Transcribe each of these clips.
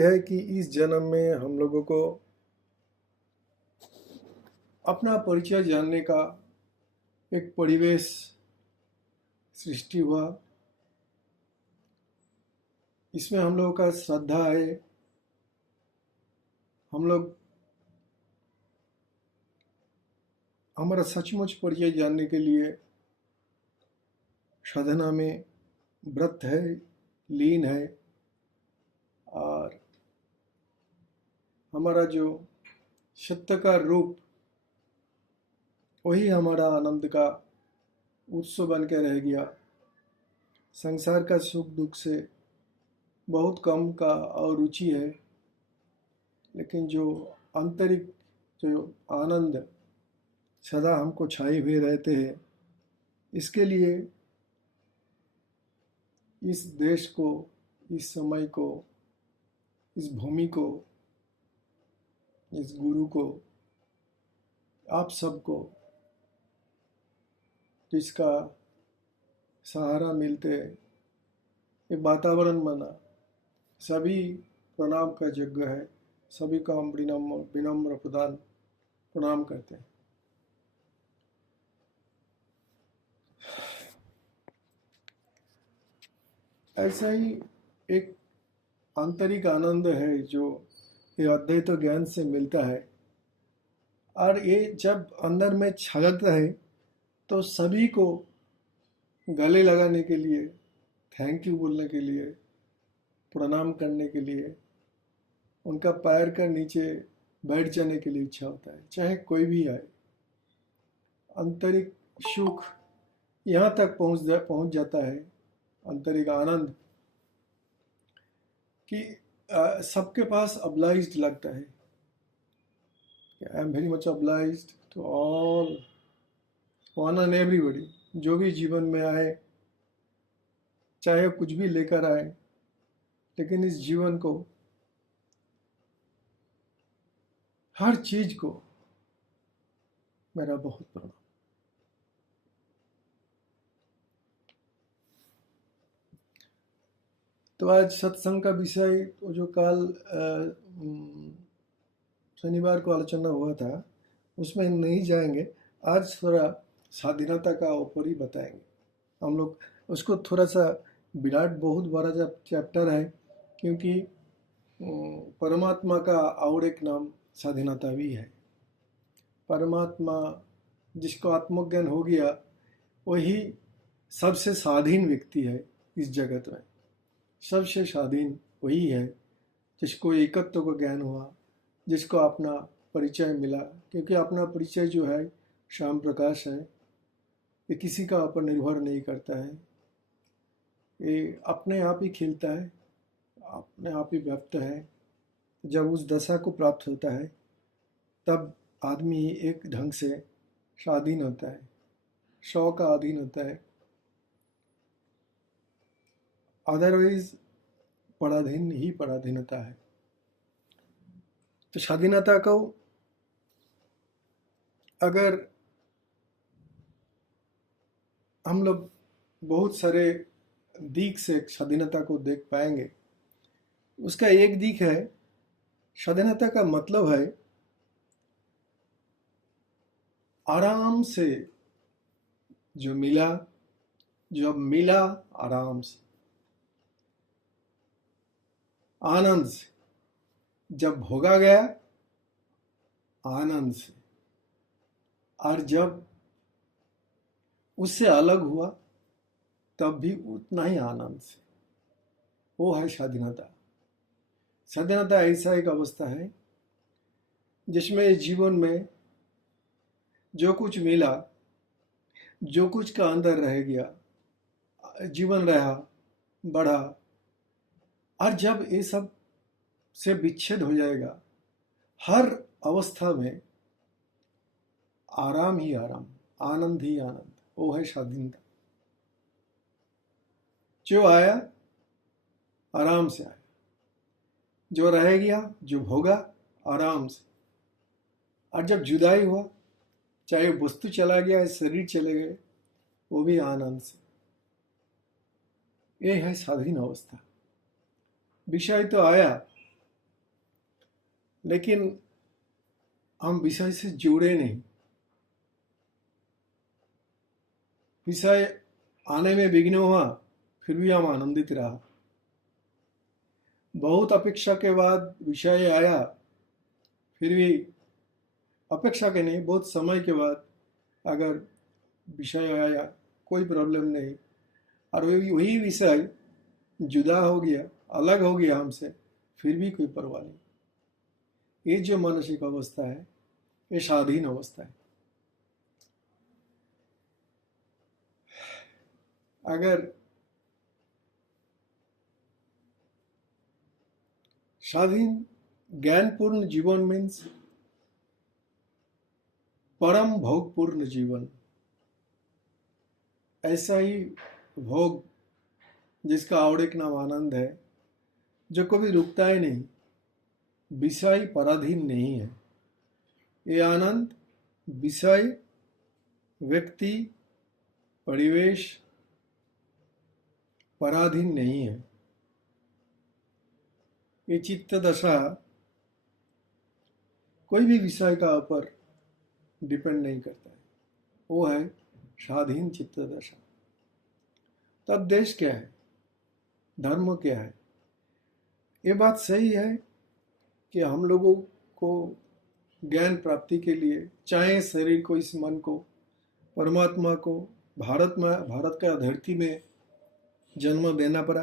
है कि इस जन्म में हम लोगों को अपना परिचय जानने का एक परिवेश सृष्टि हुआ। इसमें हम लोगों का श्रद्धा है। हम लोग हमारा सचमुच परिचय जानने के लिए साधना में व्रत है, लीन है, और हमारा जो सत्य का रूप वही हमारा आनंद का उत्सव बन के रह गया। संसार का सुख दुख से बहुत कम का और रुचि है, लेकिन जो आंतरिक जो आनंद सदा हमको छाए हुए रहते हैं, इसके लिए इस देश को, इस समय को, इस भूमि को, इस गुरु को, आप सबको जिसका सहारा मिलते एक वातावरण बना, सभी प्रणाम का योग्य है। सभी को हम विनम्र प्रणाम करते हैं। ऐसा ही एक आंतरिक आनंद है जो ये अद्वैत ज्ञान से मिलता है, और ये जब अंदर में छलकता है तो सभी को गले लगाने के लिए, थैंक यू बोलने के लिए, प्रणाम करने के लिए, उनका पैर का नीचे बैठ जाने के लिए इच्छा होता है, चाहे कोई भी आए। आंतरिक सुख यहाँ तक पहुँच जाता है, आंतरिक आनंद, कि सबके पास obliged लगता है। I am very much obliged to all, one and everybody, जो भी जीवन में आए, चाहे कुछ भी लेकर आए, लेकिन इस जीवन को, हर चीज को मेरा बहुत प्रणाम। तो आज सत्संग का विषय तो जो कल शनिवार को आलोचना हुआ था उसमें नहीं जाएंगे। आज थोड़ा स्वाधीनता का ऊपर ही बताएंगे हम लोग। उसको थोड़ा सा विराट बहुत बड़ा चैप्टर है, क्योंकि परमात्मा का और एक नाम स्वाधीनता भी है। परमात्मा जिसको आत्मज्ञान हो गया वही सबसे स्वाधीन व्यक्ति है इस जगत में। सबसे स्वाधीन वही है जिसको एकत्व का ज्ञान हुआ, जिसको अपना परिचय मिला। क्योंकि अपना परिचय जो है श्याम प्रकाश है, ये किसी का ऊपर निर्भर नहीं करता है, ये अपने आप ही खिलता है, अपने आप ही व्यक्त है। जब उस दशा को प्राप्त होता है तब आदमी एक ढंग से स्वाधीन होता है, शव का अधीन होता है। अदरवाइज पराधीनता है। तो स्वाधीनता को अगर हम लोग बहुत सारे दिख से स्वाधीनता को देख पाएंगे। उसका एक दिख है, स्वाधीनता का मतलब है आराम से जो मिला, जो मिला आराम से, आनंद से, जब भोगा गया आनंद से, और जब उससे अलग हुआ तब भी उतना ही आनंद से। वो है स्वाधीनता। स्वाधीनता ऐसा एक अवस्था है जिसमें इस जीवन में जो कुछ मिला, जो कुछ का अंदर रह गया, जीवन रहा, बढ़ा, और जब ये सब से विच्छेद हो जाएगा, हर अवस्था में आराम ही आराम, आनंद ही आनंद। वो है स्वाधीनता। जो आया आराम से आया, जो रह गया, जो भोगा आराम से, और जब जुदाई हुआ, चाहे वस्तु चला गया, शरीर चले गए, वो भी आनंद से। ये है स्वाधीन अवस्था। विषय तो आया, लेकिन हम विषय से जुड़े नहीं। विषय आने में विघ्न हुआ, फिर भी हम आनंदित रहा। बहुत अपेक्षा के बाद विषय आया, फिर भी अपेक्षा के नहीं, बहुत समय के बाद अगर विषय आया कोई प्रॉब्लम नहीं, और वही विषय जुदा हो गया, अलग हो गया हमसे, फिर भी कोई परवाह नहीं। ये जो मानसिक अवस्था है, ये स्वाधीन अवस्था है। अगर स्वाधीन ज्ञानपूर्ण जीवन मीन्स परम भोगपूर्ण जीवन, ऐसा ही भोग जिसका और एक नाम आनंद है, जो कभी रुकता ही नहीं, विषय पराधीन नहीं है। ये आनंद विषय, व्यक्ति, परिवेश पराधीन नहीं है। ये चित्त दशा कोई भी विषय का ऊपर डिपेंड नहीं करता है, वो है स्वाधीन चित्त दशा। तब देश क्या है, धर्म क्या है? ये बात सही है कि हम लोगों को ज्ञान प्राप्ति के लिए चाहे शरीर को, इस मन को, परमात्मा को भारत का धरती में जन्म देना पड़ा,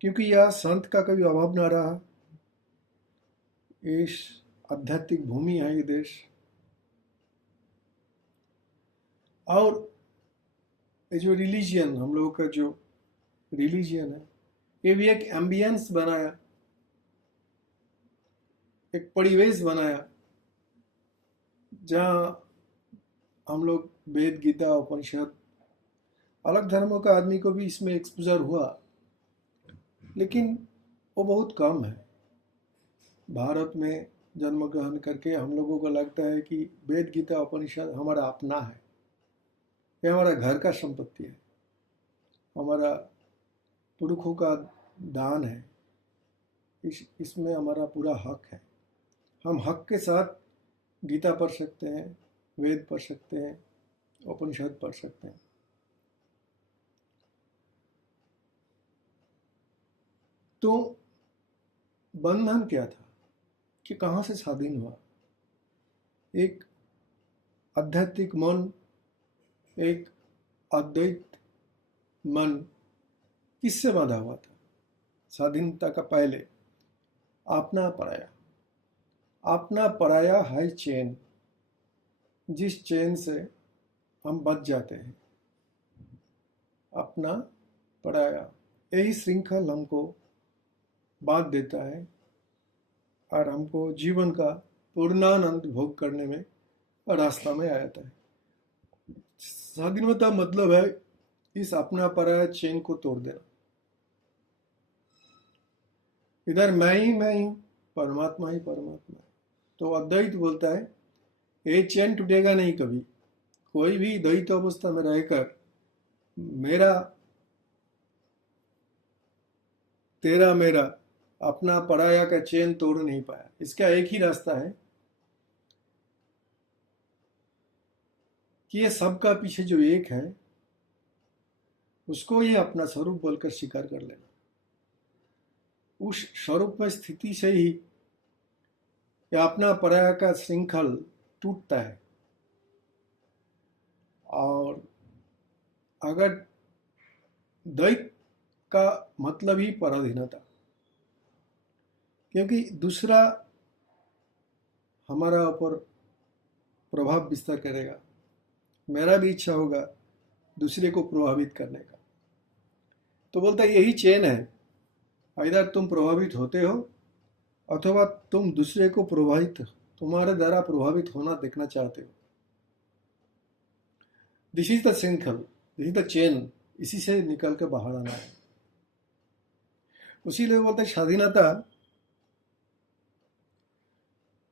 क्योंकि यह संत का कभी अभाव ना रहा। इस आध्यात्मिक भूमि है ये देश, और ये जो रिलीजियन, हम लोगों का जो रिलीजियन है, ये भी एक एम्बियंस बनाया, एक परिवेश बनाया, जहाँ हम लोग वेद, गीता, उपनिषद, अलग धर्मों का आदमी को भी इसमें एक्सपोजर हुआ, लेकिन वो बहुत कम है। भारत में जन्म ग्रहण करके हम लोगों को लगता है कि वेद, गीता, उपनिषद हमारा अपना है, ये हमारा घर का संपत्ति है, हमारा पुरखों का दान है, इसमें हमारा पूरा हक है। हम हक के साथ गीता पढ़ सकते हैं, वेद पढ़ सकते हैं, उपनिषद पढ़ सकते हैं। तो बंधन क्या था कि कहाँ से स्वाधीन हुआ? एक आध्यात्मिक मन, एक अद्वैत मन किससे बांधा हुआ था? स्वाधीनता का पहले अपना पराया। अपना पराया है चेन, जिस चेन से हम बच जाते हैं। अपना पराया, यही श्रृंखल हमको बांध देता है और हमको जीवन का पूर्णानंद भोग करने में रास्ता में आ जाता है। स्वाधीनता मतलब है इस अपना पराया चेन को तोड़ देना। इधर मैं ही हूं, परमात्मा ही परमात्मा है। तो अद्वैत बोलता है ये चैन टूटेगा नहीं कभी। कोई भी द्वैत अवस्था में रहकर मेरा तेरा मेरा अपना पराया का चैन तोड़ नहीं पाया। इसका एक ही रास्ता है कि ये सबका पीछे जो एक है उसको ही अपना स्वरूप बोलकर स्वीकार कर लेना। उस स्वरूप में स्थिति से ही या अपना पराया का श्रृंखल टूटता है। और अगर द्वैत का मतलब ही पराधीनता, क्योंकि दूसरा हमारा ऊपर प्रभाव विस्तार करेगा, मेरा भी इच्छा होगा दूसरे को प्रभावित करने का। तो बोलता है यही चेन है, इधर तुम प्रभावित होते हो अथवा तुम दूसरे को तुम्हारे द्वारा प्रभावित होना देखना चाहते हो। दिस इज द श्रृंखल, दिस इज द चेन, इसी से निकल के बाहर आना है। उसी लिए बोलते हैं स्वाधीनता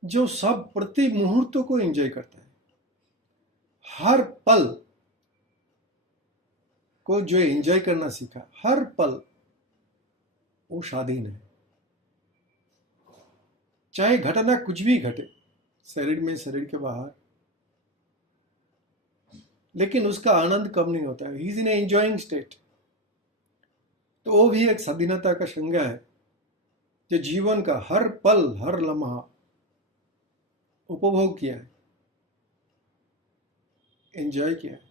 जो सब प्रति मुहूर्त को एंजॉय करता है, हर पल को जो एंजॉय करना सीखा, हर पल वो स्वाधीन है। चाहे घटना कुछ भी घटे, शरीर में, शरीर के बाहर, लेकिन उसका आनंद कम नहीं होता है। He is in enjoying state. तो वो भी एक स्वाधीनता का संज्ञा है, जो जीवन का हर पल, हर लम्हा उपभोग किया है, एंजॉय किया है,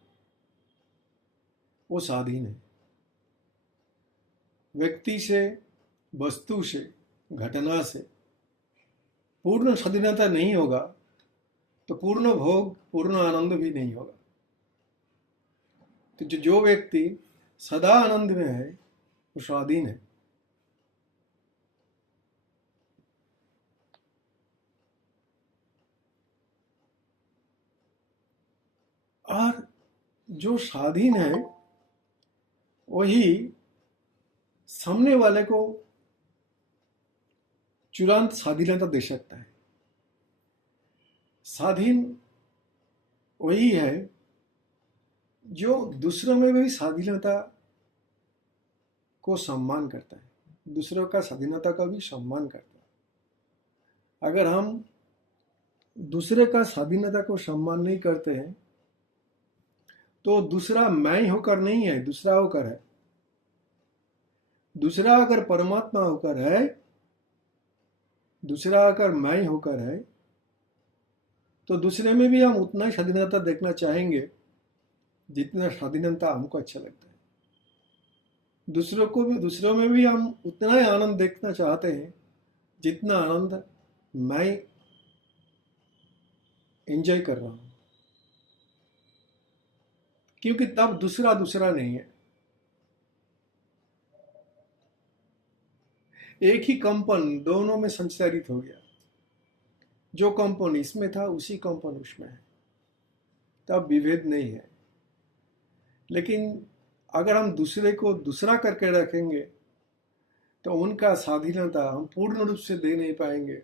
वो स्वाधीन है। व्यक्ति से, वस्तु से, घटना से पूर्ण स्वाधीनता नहीं होगा तो पूर्ण भोग, पूर्ण आनंद भी नहीं होगा। तो जो व्यक्ति सदा आनंद में है वो स्वाधीन है। और जो स्वाधीन है वही सामने वाले को तुरंत स्वाधीनता दे सकता है। स्वाधीन वही है जो दूसरों में भी स्वाधीनता को सम्मान करता है, दूसरों का स्वाधीनता का भी सम्मान करता है। अगर हम दूसरे का स्वाधीनता को सम्मान नहीं करते हैं तो दूसरा मैं होकर नहीं है, दूसरा होकर है। दूसरा अगर परमात्मा होकर है, दूसरा अगर मैं होकर है, तो दूसरे में भी हम उतना ही स्वाधीनता देखना चाहेंगे जितना स्वाधीनता हमको अच्छा लगता है। दूसरों में भी हम उतना ही आनंद देखना चाहते हैं जितना आनंद मैं एंजॉय कर रहा हूं, क्योंकि तब दूसरा दूसरा नहीं है। एक ही कंपन दोनों में संचारित हो गया। जो कंपन इसमें था उसी कंपन उसमें है, तब विभेद नहीं है। लेकिन अगर हम दूसरे को दूसरा करके रखेंगे तो उनका स्वाधीनता हम पूर्ण रूप से दे नहीं पाएंगे।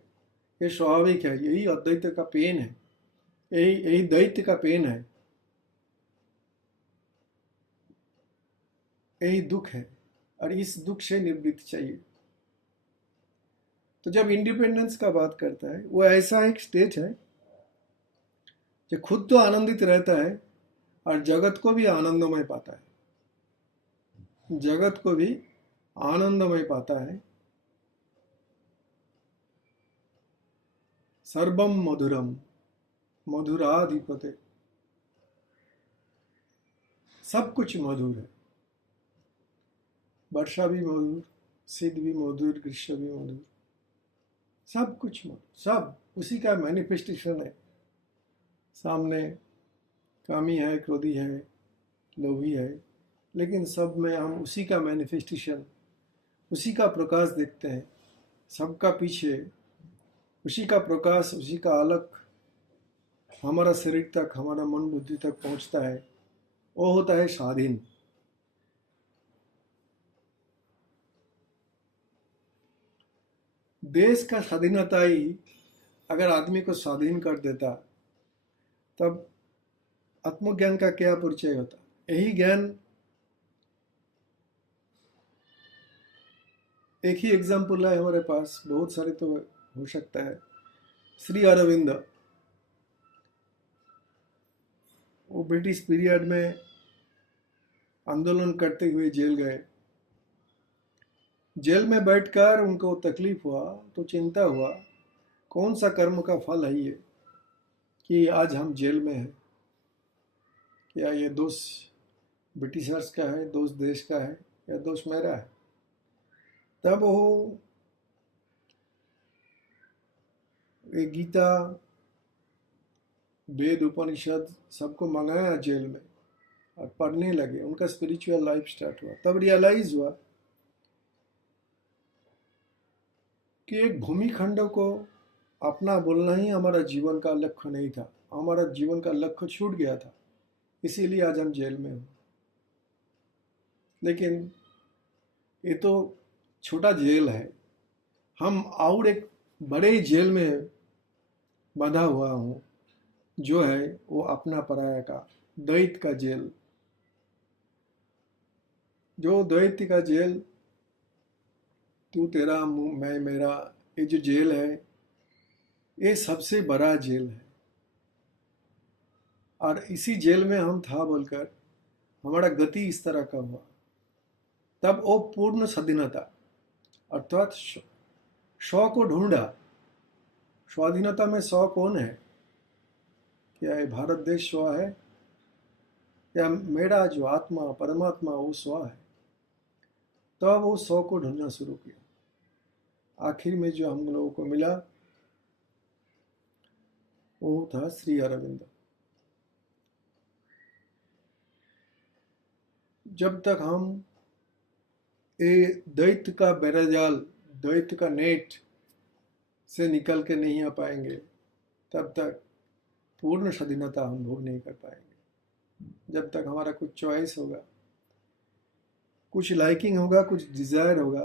ये स्वाभाविक है, यही अद्वैत का पेन है, यही द्वैत का पेन है, यही दुख है, और इस दुख से निवृत्ति चाहिए। तो जब इंडिपेंडेंस का बात करता है, वो ऐसा एक स्टेट है जो खुद तो आनंदित रहता है और जगत को भी आनंदमय पाता है, जगत को भी आनंदमय पाता है। सर्वम मधुरम मधुराधिपते, सब कुछ मधुर है। वर्षा भी मधुर, शीत भी मधुर, ग्रीष्म भी मधुर, सब कुछ मधुर, सब उसी का मैनिफेस्टेशन है। सामने कामी है, क्रोधी है, लोभी है, लेकिन सब में हम उसी का मैनिफेस्टेशन, उसी का प्रकाश देखते हैं। सबका पीछे उसी का प्रकाश, उसी का अलग हमारा शरीर तक, हमारा मन बुद्धि तक पहुंचता है। वो होता है स्वाधीन। देश का स्वाधीनता ही अगर आदमी को स्वाधीन कर देता, तब आत्मज्ञान का क्या परिचय होता। यही ज्ञान, एक ही एग्जाम्पल है हमारे पास, बहुत सारे तो हो सकता है। श्री अरविंद, वो ब्रिटिश पीरियड में आंदोलन करते हुए जेल गए। जेल में बैठकर उनको तकलीफ हुआ तो चिंता हुआ, कौन सा कर्म का फल है ये कि आज हम जेल में हैं। क्या ये दोष ब्रिटिशर्स का है, दोष देश का है, या दोष मेरा है। तब वो एक गीता, वेद, उपनिषद सबको मंगाया जेल में और पढ़ने लगे। उनका स्पिरिचुअल लाइफ स्टार्ट हुआ। तब रियलाइज हुआ कि एक भूमिखंड को अपना बोलना ही हमारा जीवन का लक्ष्य नहीं था, हमारा जीवन का लक्ष्य छूट गया था, इसीलिए आज हम जेल में हैं। लेकिन ये तो छोटा जेल है, हम और एक बड़े जेल में बंधा हुआ हूँ, जो है वो अपना पराया का द्वैत का जेल। जो द्वैत का जेल, तू तेरा मैं मेरा, ये जो जेल है, ये सबसे बड़ा जेल है। और इसी जेल में हम था बोलकर हमारा गति इस तरह का हुआ, तब वो पूर्ण स्वाधीनता अर्थात स्व को ढूंढा। स्वाधीनता में स्व कौन है? क्या ये भारत देश स्व है, या मेरा जो आत्मा परमात्मा वो स्व है? तब वो स्व को ढूंढना शुरू किया। आखिर में जो हम लोगों को मिला वो था श्री अरविंद। जब तक हम ये दैत्य का बेराजाल, दैत्य का नेट से निकल के नहीं आ पाएंगे, तब तक पूर्ण स्वाधीनता हम भोग नहीं कर पाएंगे। जब तक हमारा कुछ चॉइस होगा, कुछ लाइकिंग होगा, कुछ डिजायर होगा,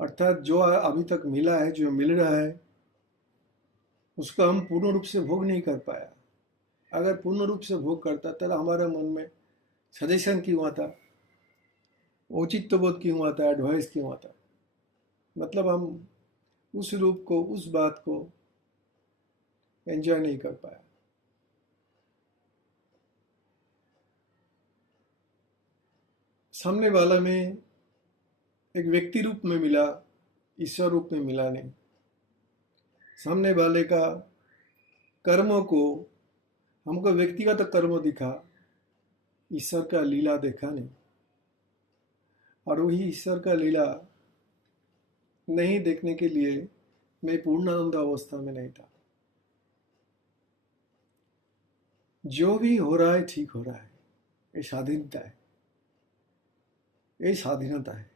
अर्थात जो अभी तक मिला है, जो मिल रहा है, उसका हम पूर्ण रूप से भोग नहीं कर पाया। अगर पूर्ण रूप से भोग करता तब हमारे मन में सजेशन क्यों आता, औचित्य बोध क्यों आता, एडवाइस क्यों आता? मतलब हम उस रूप को, उस बात को एंजॉय नहीं कर पाया। सामने वाला में एक व्यक्ति रूप में मिला, ईश्वर रूप में मिला नहीं। सामने वाले का कर्मों को हमको व्यक्तिगत कर्म दिखा, ईश्वर का लीला देखा नहीं। और वही ईश्वर का लीला नहीं देखने के लिए मैं पूर्णानंद अवस्था में नहीं था। जो भी हो रहा है ठीक हो रहा है, ये स्वाधीनता है, ये स्वाधीनता है।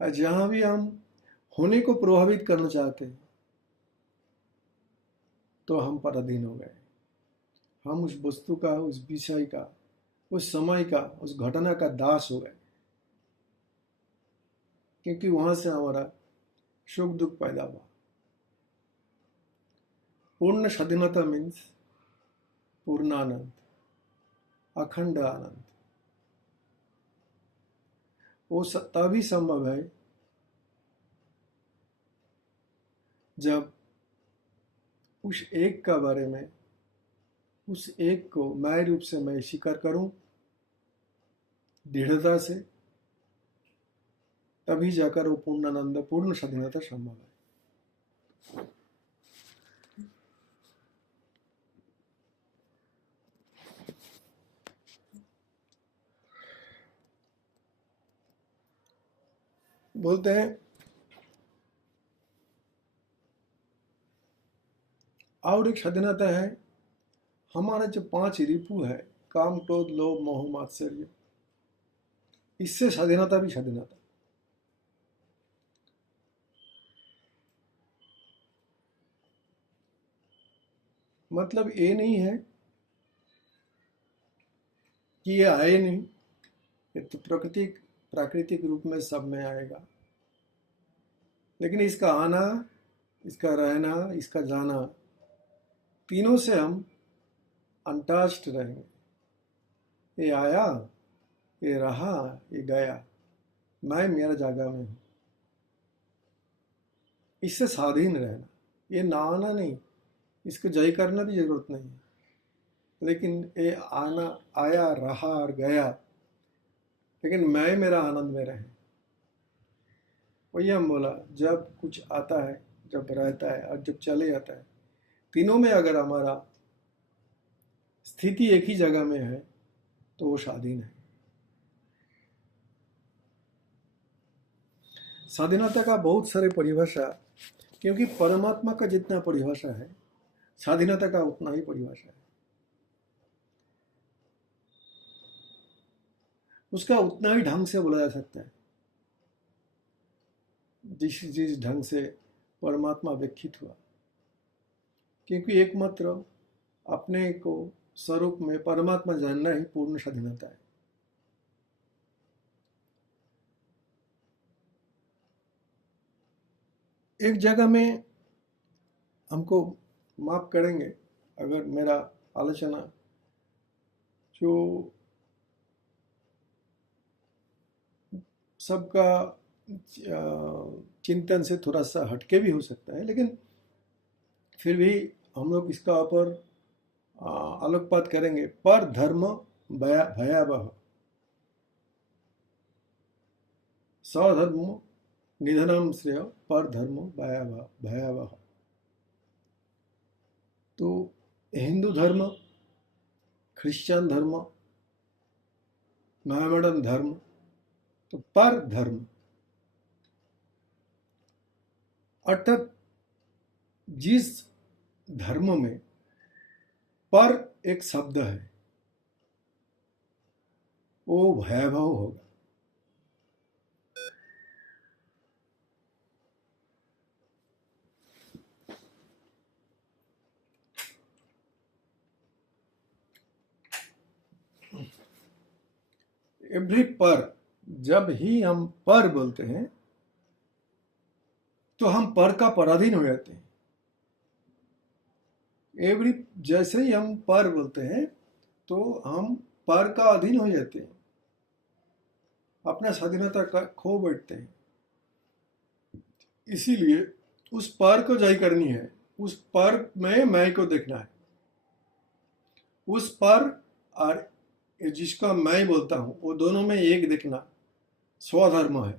और जहां भी हम होने को प्रभावित करना चाहते हैं तो हम पराधीन हो गए। हम उस वस्तु का, उस विषय का, उस समय का, उस घटना का दास हो गए, क्योंकि वहां से हमारा सुख दुख पैदा हुआ। पूर्ण स्वाधीनता मीन्स पूर्ण आनंद, अखंड आनंद। वो तभी संभव है जब उस एक का बारे में, उस एक को मैं रूप से मैं स्वीकार करूं दृढ़ता से, तभी जाकर वो पूर्ण आनंद, पूर्ण स्वाधीनता संभव है। बोलते हैं और एक स्वाधीनता है हमारा जो 5 रिपु है, काम क्रोध लोभ मोह मात्सर्य, इससे स्वाधीनता भी स्वाधीनता। मतलब ये नहीं है कि ये आए नहीं, ये तो प्राकृतिक रूप में सब में आएगा, लेकिन इसका आना, इसका रहना, इसका जाना, तीनों से हम अनटच्ड रहेंगे। ये आया, ये रहा, ये गया, मैं मेरा जगह में हूं। इससे स्वाधीन रहना, ये ना आना नहीं, इसको जय करना भी जरूरत नहीं है, लेकिन ये आना, आया, रहा और गया, लेकिन मैं मेरा आनंद में रहे। वही हम बोला, जब कुछ आता है, जब रहता है और जब चले जाता है, तीनों में अगर हमारा स्थिति एक ही जगह में है तो वो स्वाधीन है। स्वाधीनता का बहुत सारे परिभाषा, क्योंकि परमात्मा का जितना परिभाषा है स्वाधीनता का उतना ही परिभाषा है, उसका उतना ही ढंग से बोला जा सकता है जिस ढंग से परमात्मा व्यक्तित हुआ। क्योंकि एकमात्र अपने को स्वरूप में परमात्मा जानना ही पूर्ण स्वाधीनता है। एक जगह में हमको माफ करेंगे अगर मेरा आलोचना जो सबका चिंतन से थोड़ा सा हटके भी हो सकता है, लेकिन फिर भी हम लोग इसका ऊपर आलोकपात करेंगे। पर धर्म भयावह, स्वधर्म निधनम श्रेय, पर धर्म भयावह। तो हिंदू धर्म, क्रिश्चियन धर्म, मोहम्मडन धर्म, तो पर धर्म अर्थात जिस धर्म में पर एक शब्द है वो भयावह होगा। एवरी पर, जब ही हम पर बोलते हैं तो हम पर का पराधीन हो जाते हैं। एवरी, जैसे ही हम पर बोलते हैं तो हम पर का अधीन हो जाते हैं, अपना स्वाधीनता का खो बैठते हैं। इसीलिए उस पर को जय करनी है, उस पर में मैं को देखना है। उस पर और जिसका मैं बोलता हूं वो दोनों में एक देखना स्वधर्म है।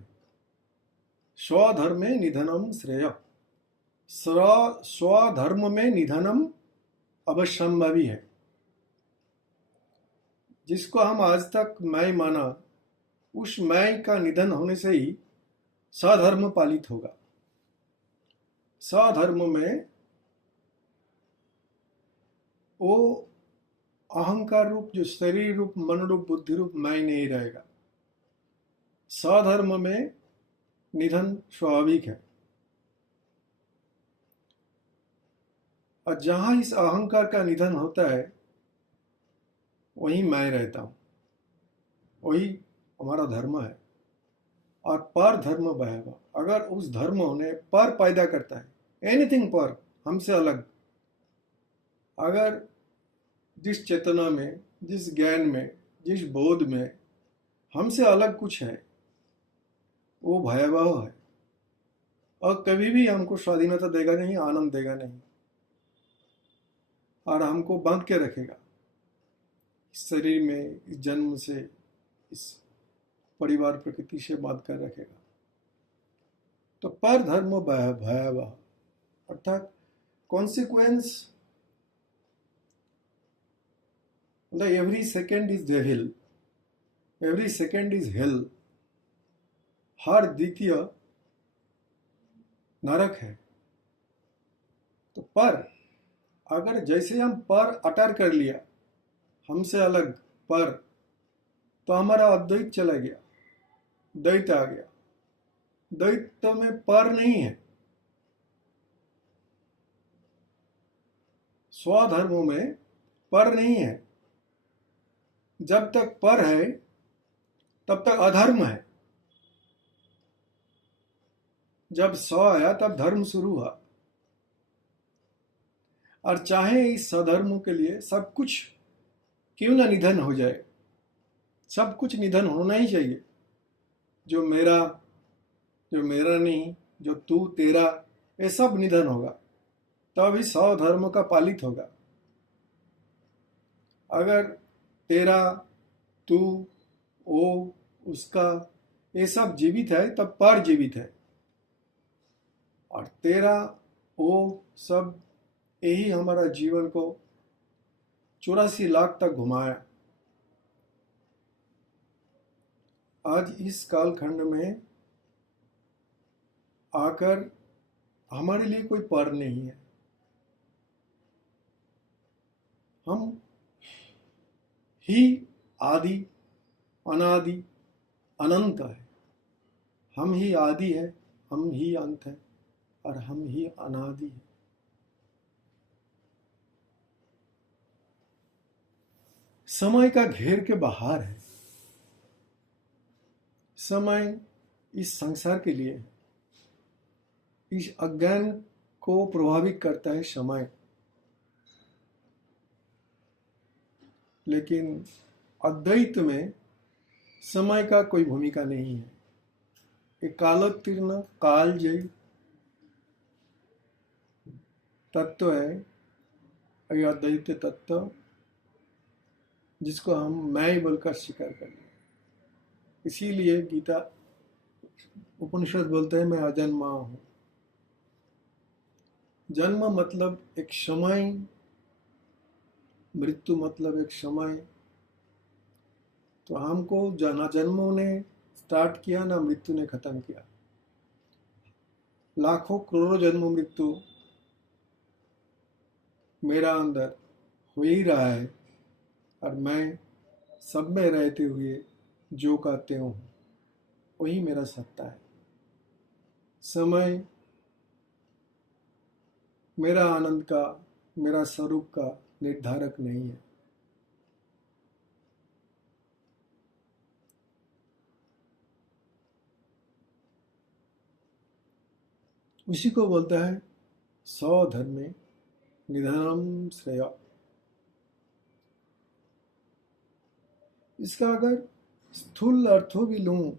स्वधर्मे निधनम श्रेय, स्वधर्म में निधनम अवश्यंभावी है। जिसको हम आज तक मैं माना, उस मैं का निधन होने से ही स्वधर्म पालित होगा। स्वधर्म में वो अहंकार रूप, जो शरीर रूप, मन रूप, बुद्धि रूप मैं नहीं रहेगा। स्वधर्म में निधन स्वाभाविक है। और जहां इस अहंकार का निधन होता है वहीं मैं रहता हूं, वही हमारा धर्म है। और पर धर्म भयावह, अगर उस धर्म होने पर पैदा करता है, एनीथिंग पर, हमसे अलग, अगर जिस चेतना में, जिस ज्ञान में, जिस बोध में हमसे अलग कुछ है वो भयावह है और कभी भी हमको स्वाधीनता देगा नहीं, आनंद देगा नहीं, और हमको बांध के रखेगा इस शरीर में, इस जन्म से, इस परिवार प्रकृति से बांध कर रखेगा। तो पर धर्म भयावह अर्थात कॉन्सिक्वेंस, मतलब every second is devil, every second is hell, हर द्वितीय नरक है। तो पर, अगर जैसे हम पर अटर कर लिया, हमसे अलग पर, तो हमारा अद्वैत चला गया, द्वैत आ गया। द्वैत में पर नहीं है। स्वधर्म में पर नहीं है। जब तक पर है तब तक अधर्म है। जब स्व आया तब धर्म शुरू हुआ। और चाहे इस सधर्म के लिए सब कुछ क्यों ना निधन हो जाए, सब कुछ निधन होना ही चाहिए। जो मेरा, जो मेरा नहीं, जो तू तेरा, ये सब निधन होगा, तब इस स्वधर्म का पालित होगा। अगर तेरा, तू, वो, उसका, ये सब जीवित है तब पर जीवित है। और तेरा, वो सब, यही हमारा जीवन को 84 लाख तक घुमाया। आज इस कालखंड में आकर हमारे लिए कोई पर नहीं है। हम ही आदि, अनादि, अनंत है। हम ही आदि है, हम ही अंत है, और हम ही अनादि है। समय का घेर के बाहर है। समय इस संसार के लिए है। इस अज्ञान को प्रभावित करता है समय, लेकिन अद्वैत में समय का कोई भूमिका नहीं है। एक कालोत्तीर्ण कालजयी तत्व है, अद्वैत तत्व, जिसको हम मैं ही बोलकर स्वीकार कर लें। इसीलिए गीता उपनिषद बोलते हैं मैं अजन्मा हूं। जन्म मतलब एक समय, मृत्यु मतलब एक समय। तो हमको ना जन्मों ने स्टार्ट किया ना मृत्यु ने खत्म किया। लाखों करोड़ों जन्म मृत्यु मेरा अंदर हो ही रहा है, और मैं सब में रहते हुए जो कहते हूँ वही मेरा सत्ता है। समय मेरा आनंद का, मेरा स्वरूप का निर्धारक नहीं है। उसी को बोलता है स्वधर्मे निधनम श्रेय। इसका अगर स्थूल अर्थों भी लूं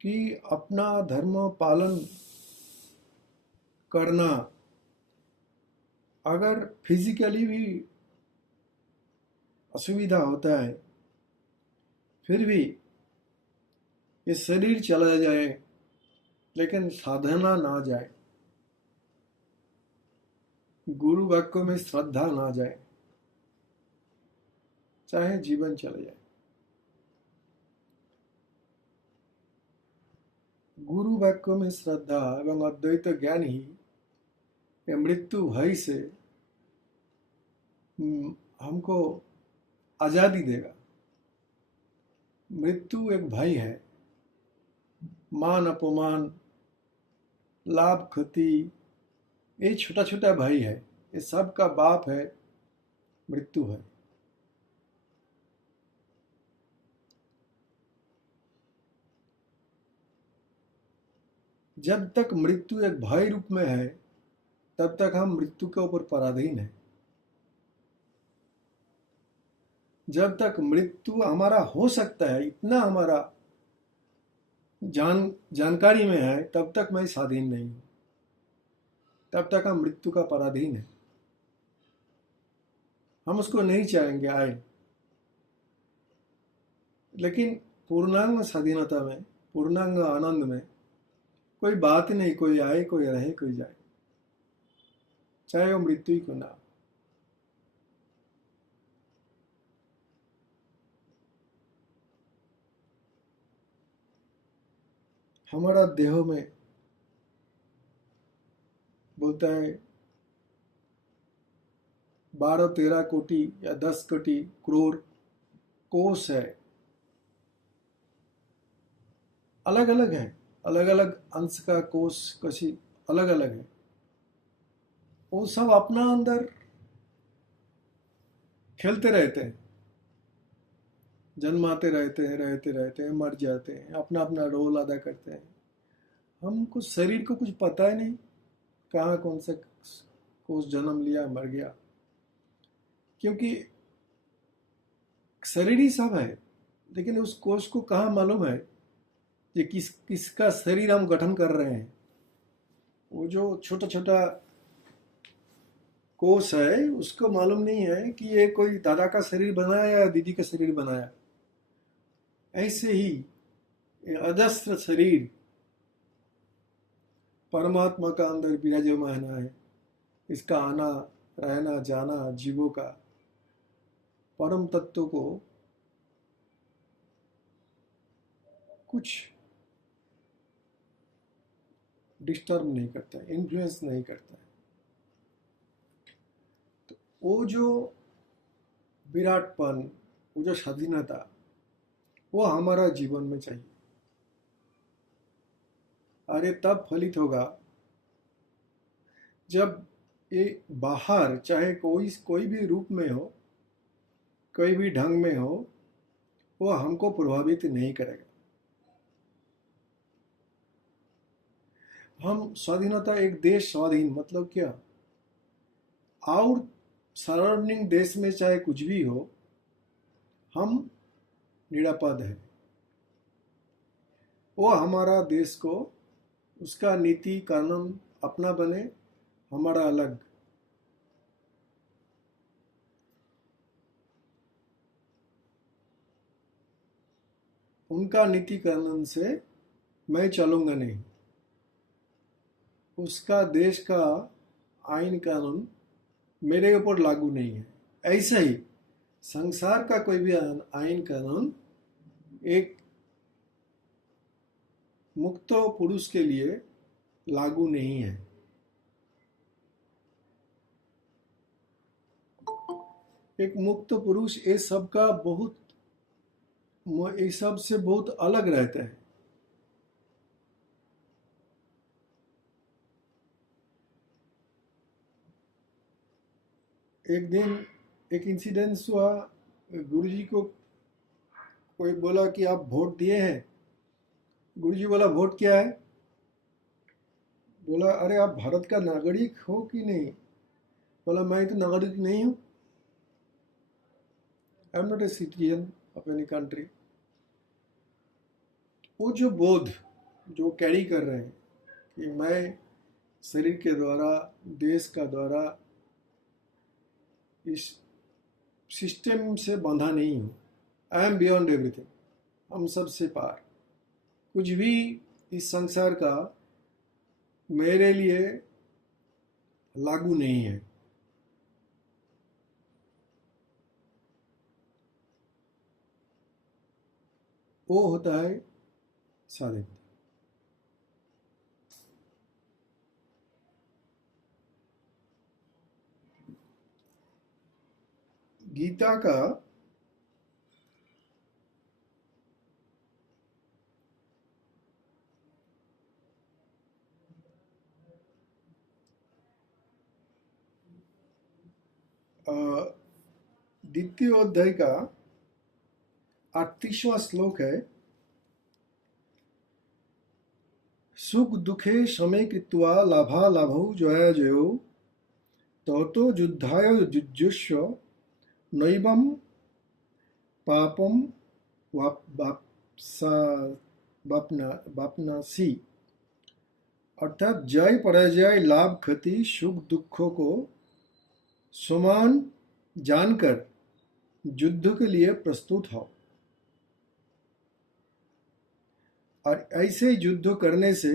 कि अपना धर्म पालन करना, अगर फिजिकली भी असुविधा होता है, फिर भी ये शरीर चला जाए लेकिन साधना ना जाए, गुरु वाक्यों में श्रद्धा ना जाए, चाहे जीवन चले जाए। गुरु वाक्यों में श्रद्धा एवं अद्वैत ज्ञान ही मृत्यु भय से हमको आजादी देगा। मृत्यु एक भय है, मान अपमान, लाभ क्षति, ये छोटा छोटा भय है, ये सब का बाप है मृत्यु है। जब तक मृत्यु एक भय रूप में है तब तक हम मृत्यु के ऊपर पराधीन है। जब तक मृत्यु हमारा हो सकता है इतना हमारा जानकारी में है, तब तक मैं स्वाधीन नहीं हूं, तब तक हम मृत्यु का पराधीन है। हम उसको नहीं चाहेंगे आए, लेकिन पूर्णांग स्वाधीनता में, पूर्णांग आनंद में कोई बात नहीं, कोई आए कोई रहे कोई जाए, चाहे वो मृत्यु ही क्यों ना। हमारा देह में बोलता है 12-13 कोटि या 10 कोटि करोड़ कोष है, अलग अलग है, अलग अलग अंश का कोष कशी अलग अलग है। वो सब अपना अंदर खेलते रहते हैं, जन्माते रहते हैं, मर जाते हैं, अपना अपना रोल अदा करते हैं। हमको शरीर को कुछ पता ही नहीं, कहाँ कौन सा कोष जन्म लिया मर गया, क्योंकि शरीर ही सब है। लेकिन उस कोष को कहाँ मालूम है कि किसका शरीर हम गठन कर रहे हैं। वो जो छोटा छोटा कोष है उसको मालूम नहीं है कि ये कोई दादा का शरीर बनाया या दीदी का शरीर बनाया। ऐसे ही अजस्त्र शरीर परमात्मा का अंदर विराजमान है। इसका आना रहना जाना जीवों का परम तत्व को कुछ डिस्टर्ब नहीं करता है, इन्फ्लुएंस नहीं करता है। तो वो जो विराटपन, वो जो स्वाधीनता, वो हमारा जीवन में चाहिए। और ये तब फलित होगा जब ये बाहर चाहे कोई भी रूप में हो, कोई भी ढंग में हो, वो हमको प्रभावित नहीं करेगा। हम स्वाधीनता, एक देश स्वाधीन मतलब क्या, और सराउंडिंग देश में चाहे कुछ भी हो, हम निरापद है। वो हमारा देश को, उसका नीति कानून अपना बने, हमारा अलग। उनका नीति कानून से मैं चलूंगा नहीं, उसका देश का आईन कानून मेरे ऊपर लागू नहीं है। ऐसे ही संसार का कोई भी आईन कानून एक मुक्त पुरुष के लिए लागू नहीं है। एक मुक्त पुरुष ये सब का बहुत, ये सब से बहुत अलग रहता है। एक दिन एक इंसिडेंस हुआ, गुरुजी को कोई बोला कि आप वोट दिए हैं। गुरुजी बोला वोट क्या है? बोला अरे आप भारत का नागरिक हो कि नहीं? बोला मैं तो नागरिक नहीं हूँ, I am not a citizen of any country. वो जो बोध जो कैरी कर रहे हैं कि मैं शरीर के द्वारा, देश का द्वारा इस सिस्टम से बंधा नहीं हूँ, आई एम बियॉन्ड एवरीथिंग, हम सब से पार, कुछ भी इस संसार का मेरे लिए लागू नहीं है। वो होता है साधक। गीता का द्वितीय अध्याय का 38वां श्लोक है, सुख दुखे समय कृत्वा लाभा लाभौ जया जयो ततो युद्धाय युज्युष्व नैवं पापम वाप्नासी। अर्थात जय पराजय, लाभ क्षति, सुख दुखों को समान जानकर युद्ध के लिए प्रस्तुत हो, और ऐसे युद्ध करने से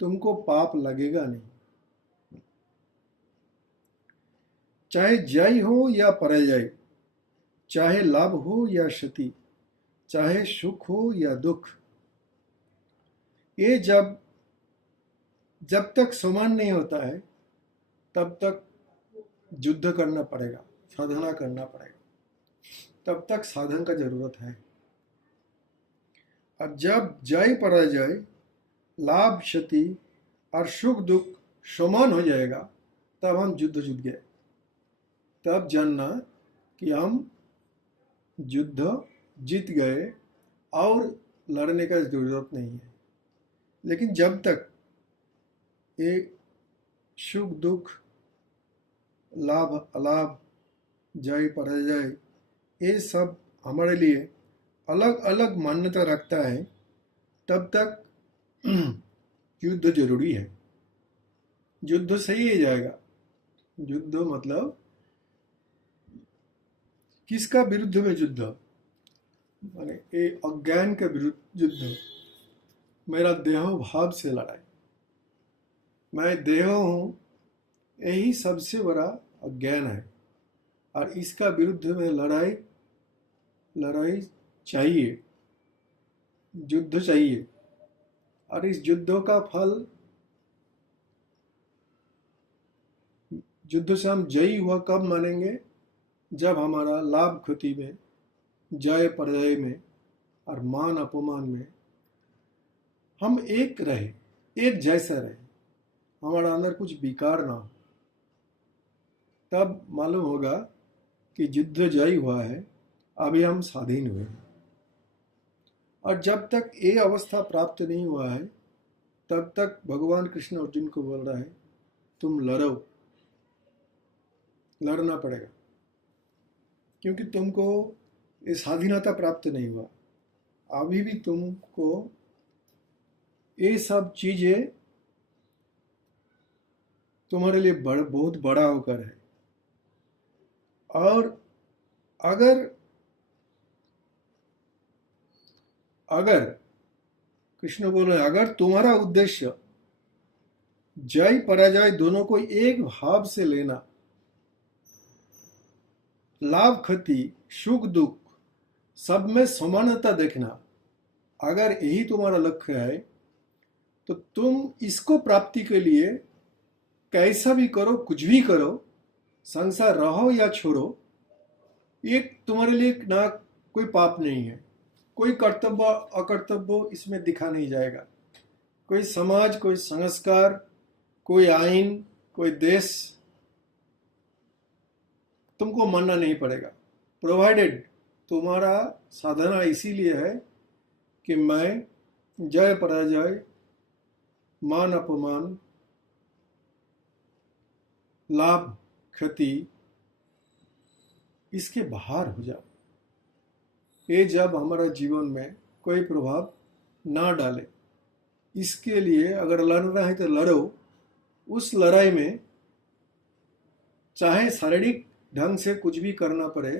तुमको पाप लगेगा नहीं। चाहे जय हो या पराजय, चाहे लाभ हो या क्षति, चाहे सुख हो या दुख, ये जब तक समान नहीं होता है तब तक युद्ध करना पड़ेगा, साधना करना पड़ेगा, तब तक साधन का जरूरत है। और जब जय पराजय, लाभ क्षति और सुख दुख समान हो जाएगा, तब हम युद्ध जीत गए। तब जानना कि हम युद्ध जीत गए और लड़ने का जरूरत नहीं है। लेकिन जब तक ये सुख दुख, लाभ अलाभ, जय पराजय, ये सब हमारे लिए अलग अलग मान्यता रखता है, तब तक युद्ध जरूरी है। युद्ध सही ही जाएगा। युद्ध मतलब किसका विरुद्ध में युद्ध? माने ये अज्ञान के विरुद्ध युद्ध, मेरा देह भाव से लड़ाई, मैं देह हूँ, यही सबसे बड़ा अज्ञान है। और इसका विरुद्ध में लड़ाई चाहिए, युद्ध चाहिए। और इस युद्धों का फल, युद्ध से हम जयी हुआ कब मानेंगे? जब हमारा लाभ क्षति में, जय पराजय में और मान अपमान में हम एक रहे, एक जैसा रहे, हमारा अंदर कुछ विकार ना हो, तब मालूम होगा कि युद्ध जय हुआ है, अभी हम स्वाधीन हुए हैं। और जब तक ये अवस्था प्राप्त नहीं हुआ है, तब तक भगवान कृष्ण अर्जुन को बोल रहा है तुम लड़ो, लड़ना पड़ेगा, क्योंकि तुमको ये स्वाधीनता प्राप्त नहीं हुआ। अभी भी तुमको ये सब चीजें तुम्हारे लिए बहुत बड़ा होकर है। और अगर अगर कृष्ण बोल रहे हैं, अगर तुम्हारा उद्देश्य जय पराजय दोनों को एक भाव से लेना, लाभ क्षति सुख दुख सब में समानता देखना, अगर यही तुम्हारा लक्ष्य है तो तुम इसको प्राप्ति के लिए कैसा भी करो, कुछ भी करो, संसार रहो या छोड़ो, ये तुम्हारे लिए ना कोई पाप नहीं है। कोई कर्तव्य अकर्तव्य इसमें दिखा नहीं जाएगा। कोई समाज, कोई संस्कार, कोई आइन, कोई देश तुमको मानना नहीं पड़ेगा, प्रोवाइडेड तुम्हारा साधना इसीलिए है कि मैं जय पराजय, मान अपमान, लाभ क्षति इसके बाहर हो जाओ। ये जब हमारा जीवन में कोई प्रभाव ना डाले, इसके लिए अगर लड़ना है तो लड़ो। उस लड़ाई में चाहे शारीरिक ढंग से कुछ भी करना पड़े,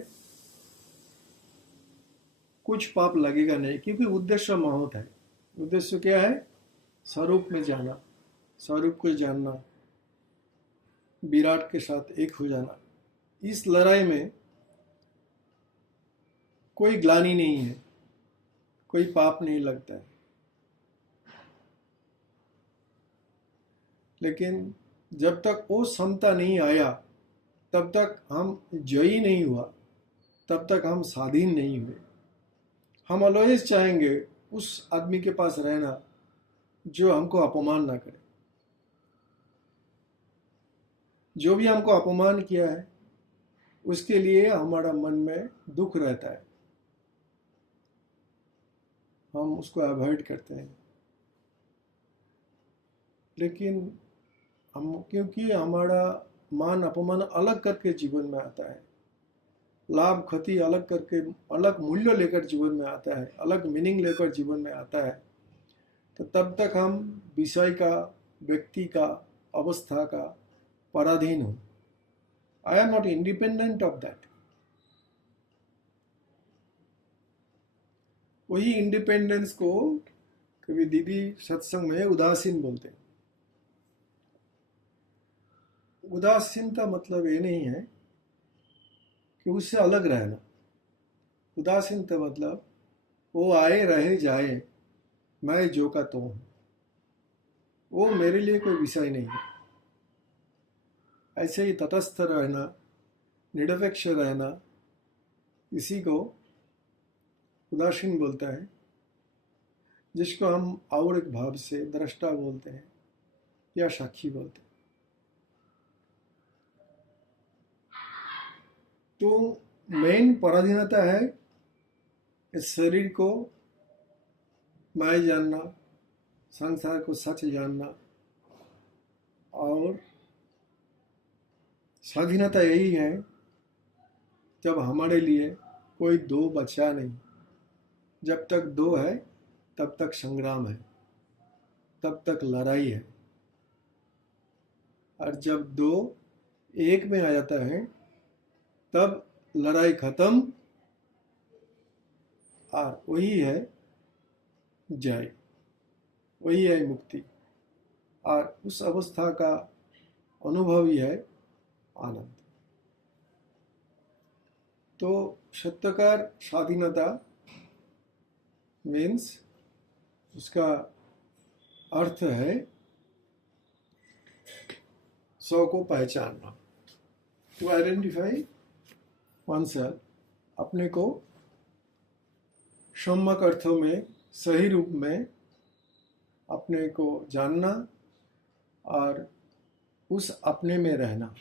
कुछ पाप लगेगा नहीं, क्योंकि उद्देश्य महत्व है। उद्देश्य क्या है? स्वरूप में जाना, स्वरूप को जानना, विराट के साथ एक हो जाना। इस लड़ाई में कोई ग्लानि नहीं है, कोई पाप नहीं लगता है। लेकिन जब तक वो समता नहीं आया, तब तक हम जयी नहीं हुआ, तब तक हम स्वाधीन नहीं हुए। हम ऑलवेज चाहेंगे उस आदमी के पास रहना जो हमको अपमान ना करे। जो भी हमको अपमान किया है उसके लिए हमारा मन में दुख रहता है, हम उसको अवॉइड करते हैं। लेकिन हम, क्योंकि हमारा मान अपमान अलग करके जीवन में आता है, लाभ क्षति अलग करके, अलग मूल्य लेकर जीवन में आता है, अलग मीनिंग लेकर जीवन में आता है, तो तब तक हम विषय का, व्यक्ति का, अवस्था का पराधीन हो। I am not independent of that. वही इंडिपेंडेंस को कभी दीदी सत्संग में उदासीन बोलते हैं। उदासीनता मतलब ये नहीं है कि उससे अलग रहना। उदासीनता मतलब वो आए रहे जाए, मैं जो का तो हूं, वो मेरे लिए कोई विषय नहीं है। ऐसे ही तटस्थ रहना, निरपेक्ष रहना, इसी को उदासीन बोलता है, जिसको हम और एक भाव से दृष्टा बोलते हैं या साक्षी बोलते हैं। तो मेन पराधीनता है इस शरीर को मैं जानना, संसार को सच जानना, और स्वाधीनता यही है जब हमारे लिए कोई दो बचा नहीं। जब तक दो है तब तक संग्राम है, तब तक लड़ाई है, और जब दो एक में आ जाता है तब लड़ाई खत्म, और वही है जय, वही है मुक्ति, और उस अवस्था का अनुभव ही है आनंद। तो सत्यकार स्वाधीनता मीन्स, उसका अर्थ है स्व को पहचानना, टू आइडेंटिफाई वनसेल्फ, अपने को सम्यक अर्थों में, सही रूप में अपने को जानना और उस अपने में रहना,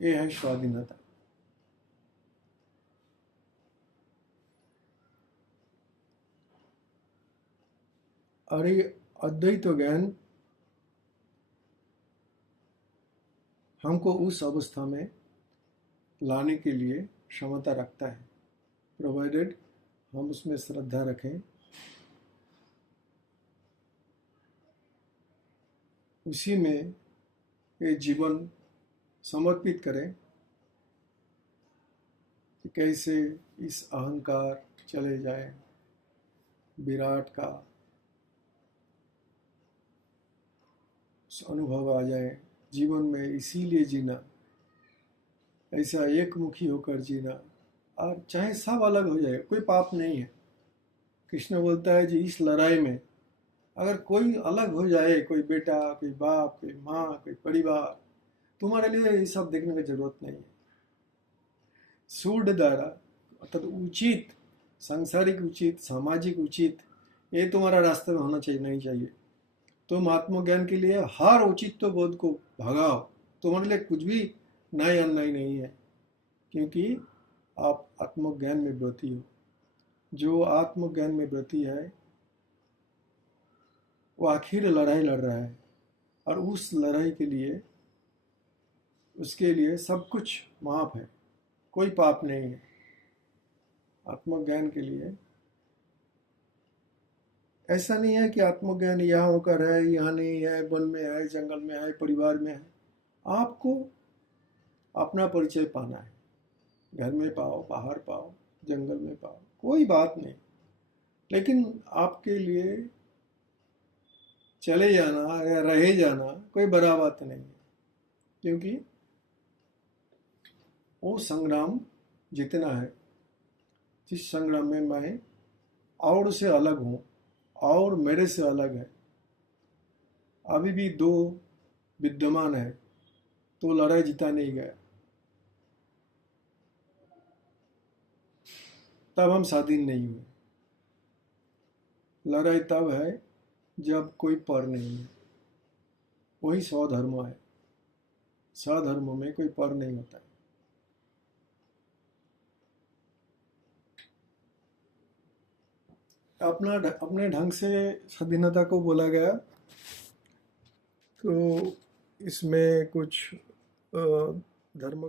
ये है स्वाधीनता। और ये अद्वैत ज्ञान हमको उस अवस्था में लाने के लिए क्षमता रखता है, प्रोवाइडेड हम उसमें श्रद्धा रखें, उसी में ये जीवन समर्पित करें कि कैसे इस अहंकार चले जाए, विराट का अनुभव आ जाए जीवन में। इसीलिए जीना, ऐसा एक मुखी होकर जीना, और चाहे सब अलग हो जाए कोई पाप नहीं है। कृष्ण बोलता है जी इस लड़ाई में अगर कोई अलग हो जाए, कोई बेटा, कोई बाप, कोई माँ, कोई परिवार, तुम्हारे लिए ये सब देखने की जरूरत नहीं है। सूड द्वारा अर्थात उचित, सांसारिक उचित, सामाजिक उचित, ये तुम्हारा रास्ते में होना चाहिए, नहीं चाहिए। तुम आत्मज्ञान के लिए हर उचित तो बोध को भगाओ, तुम्हारे लिए कुछ भी न्याय अन्याय नहीं है, क्योंकि आप आत्मज्ञान में व्रती हो। जो आत्मज्ञान में व्रती है वो आखिर लड़ाई लड़ रहा है, और उस लड़ाई के लिए उसके लिए सब कुछ माफ है, कोई पाप नहीं है। आत्मज्ञान के लिए ऐसा नहीं है कि आत्मज्ञान यहाँ होकर है, यहाँ नहीं है, वन में है, जंगल में है, परिवार में है। आपको अपना परिचय पाना है, घर में पाओ, बाहर पाओ, जंगल में पाओ, कोई बात नहीं। लेकिन आपके लिए चले जाना या रहे जाना कोई बड़ा बात नहीं है, क्योंकि वो संग्राम जितना है, जिस संग्राम में मैं और से अलग हूँ और मेरे से अलग है, अभी भी दो विद्यमान है, तो लड़ाई जीता नहीं गया। तब हम स्वाधीन नहीं हुए। लड़ाई तब है जब कोई पर नहीं है, वही स्वधर्म है। स्वधर्म में कोई पर नहीं होता है। अपने ढंग से स्वाधीनता को बोला गया, तो इसमें कुछ धर्म का